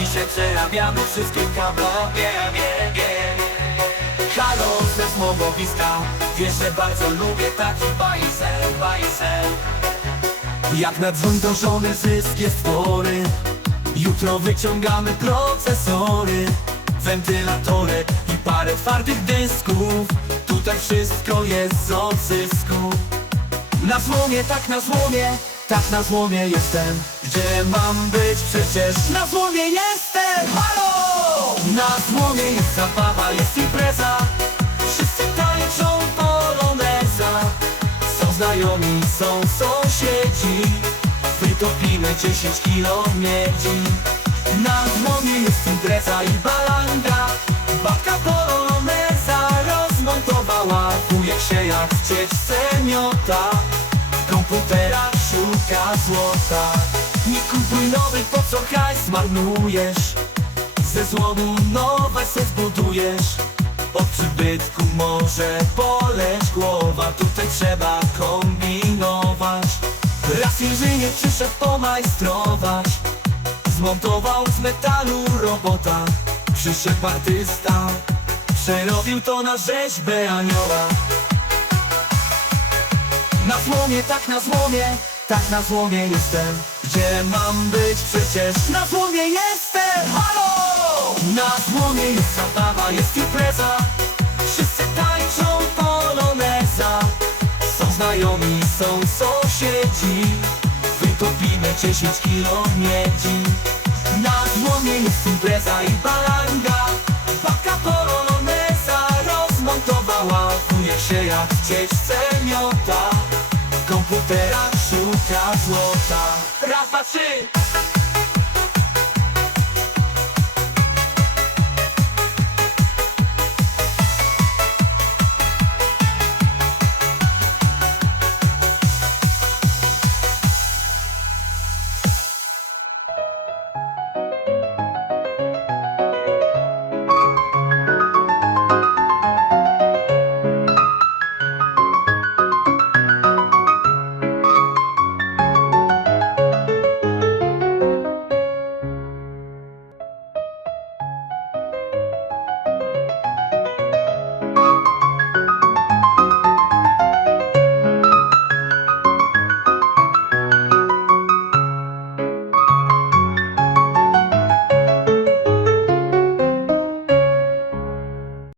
Dzisiaj przerabiamy wszystkie kable yeah, yeah, yeah. Halo ze smogowiska. Wiesz, że bardzo lubię taki bajsel, bajsel Jak na dzwoń do żony zysk jest spory. Jutro wyciągamy procesory. Wentylatory i parę twardych dysków. Tutaj wszystko jest z odzysku. Na złomie, tak na złomie Tak na złomie jestem. Gdzie mam być? Przecież na złomie jestem. Halo! Na złomie jest zabawa, jest impreza. Wszyscy tańczą poloneza. Są znajomi, są sąsiedzi. Wytopimy 10 kilo miedzi. Na złomie jest impreza i balanga. Babka poloneza rozmontowała. Wujek się jak w cieczce miota Komputera szuka złota. Nie kupuj nowych, po co hajs marnujesz? Ze złomu nowe se zbudujesz. Od przybytku może boleć głowa Tutaj trzeba kombinować. Raz inżynier przyszedł pomajstrować. Zmontował z metalu robota. Przyszedł artysta. Przerobił to na rzeźbę anioła na złomie, tak na złomie, tak na złomie jestem. Gdzie mam być? Przecież? Na złomie jestem. Halo! Na złomie jest zabawa, jest impreza. Wszyscy tańczą poloneza. Są znajomi, są sąsiedzi. Wytopimy 10 kilo miedzi. Na złomie jest impreza i balanga. Babka poloneza rozmontowała. Wujek się jak w miota Komputera szuka złota. Raz, dwa, trzy